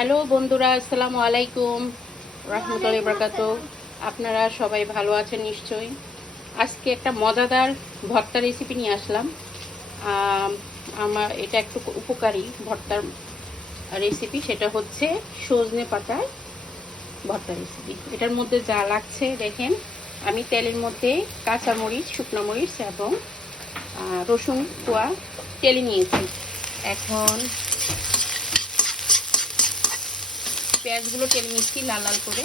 Hello বন্ধুরা, আসসালামু আলাইকুম রহমতুল্লাহি বারাকাতুহু। আপনারা সবাই ভালো আছেন নিশ্চয়ই। আজকে একটা মজাদার ভর্তা রেসিপি নিয়ে আসলাম। আমার এটা একটু উপকারী ভর্তার রেসিপি, সেটা হচ্ছে সজনে পাতার ভর্তা রেসিপি। এটার মধ্যে যা লাগছে দেখেন, আমি তেলের মধ্যে কাঁচামরিচ, শুকনো মরিচ এবং রসুন কোয়া তেলে নিয়েছি। এখন পেঁয়াজগুলো তেলে নিচ্ছি লাল লাল করে।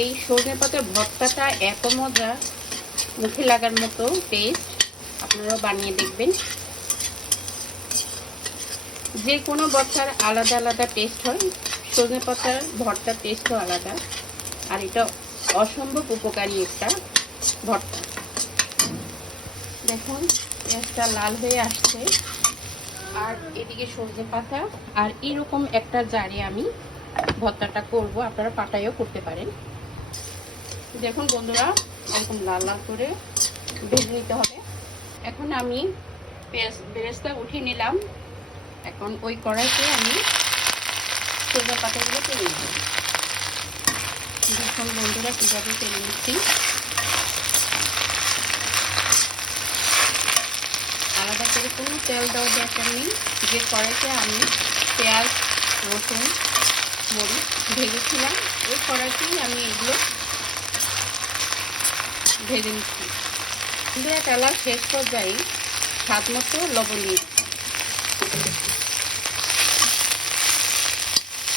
এই সজনে পাতার ভর্তাটা এত মজা, মুখে লাগার মতো টেস্ট, আপনারাও বানিয়ে দেখবেন। যে কোনো ভর্তার আলাদা আলাদা টেস্ট হয়, সজনে পাতার ভর্তার টেস্টও আলাদা। আর এটা অসম্ভব উপকারী একটা ভর্তা। দেখুন পেঁয়াজটা লাল হয়ে আসছে, আর এদিকে সজনে পাতা। আর এরকম একটা জারে আমি ভর্তাটা করব, আপনারা পাটায়ও করতে পারেন। দেখুন বন্ধুরা, এরকম লাল লাল করে ভেজে নিতে হবে। এখন আমি বেরেস্তা উঠিয়ে নিলাম। এখন ওই কড়াইতে আমি সজনে পাতাগুলো তেলে নেব। দেখুন বন্ধুরা কীভাবে তেলে নিচ্ছি। আলাদা করে কোনো তেল দেওয়ার দরকার নেই। যে কড়াইতে আমি পেঁয়াজ, রসুন, মরিচ ভেজেছিলাম, ওই কড়াইতেই আমি এগুলো ভেজে নিচ্ছি। বন্ধুরা তেলার শেষ পর্যায়ে স্বাদ মতো লবণ দিয়ে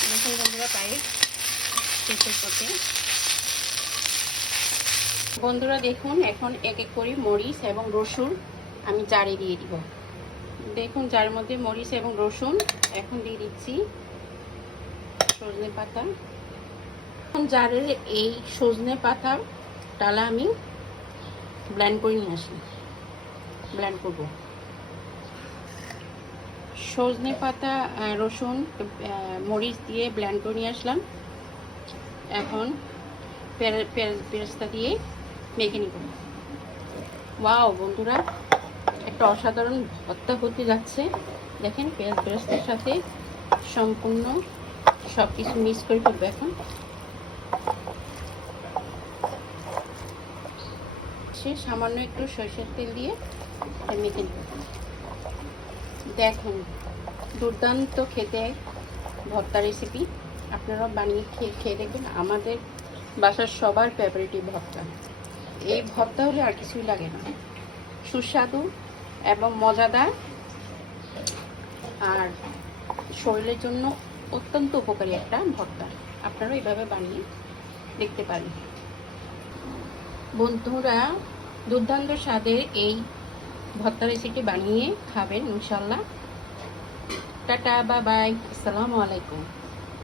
দেখুন বন্ধুরা, প্রায় শেষের পথে। বন্ধুরা দেখুন, এখন এক এক করে মরিচ এবং রসুন আমি জারে দিয়ে দিব। দেখুন জারের মধ্যে মরিচ এবং রসুন, এখন দিয়ে দিচ্ছি সজনে পাতা। এখন জারের এই সজনে পাতার ডালা আমি ব্লেন্ড করে নিয়ে আসি, ব্লেন্ড করব। সজনে পাতা, রসুন, মরিচ দিয়ে ব্লেন্ড করে নিয়ে আসলাম। এখন পেঁয়াজটা দিয়ে মেখে নিব। ওয়াও বন্ধুরা, একটা অসাধারণ ভর্তা হতে যাচ্ছে। দেখেন পেঁয়াজ বেরেস্তার সাথে সম্পূর্ণ সব কিছু মিক্স করে ফেলবো। এখন সামান্য একটু সরষের তেল দিয়ে মেখে নেব। দেখুন দুর্দান্ত খেতে ভর্তা রেসিপি, আপনারা বানিয়ে খেয়ে দেখবেন। আমাদের বাসার সবার ফেভারিট এই ভর্তা। এই ভর্তা হলে আর কিছুই লাগে না, সুস্বাদু এবং মজাদার, আর শরীরের জন্য অত্যন্ত উপকারী একটা ভর্তা। আপনারা এইভাবে বানিয়ে দেখতে পারেন। বন্ধুরা দুর্দান্ত স্বাদের এই ভর্তা রেসিপি বানিয়ে খাবেন ইনশাল্লাহ। টাটা, বাই বাই, আসসালামু আলাইকুম।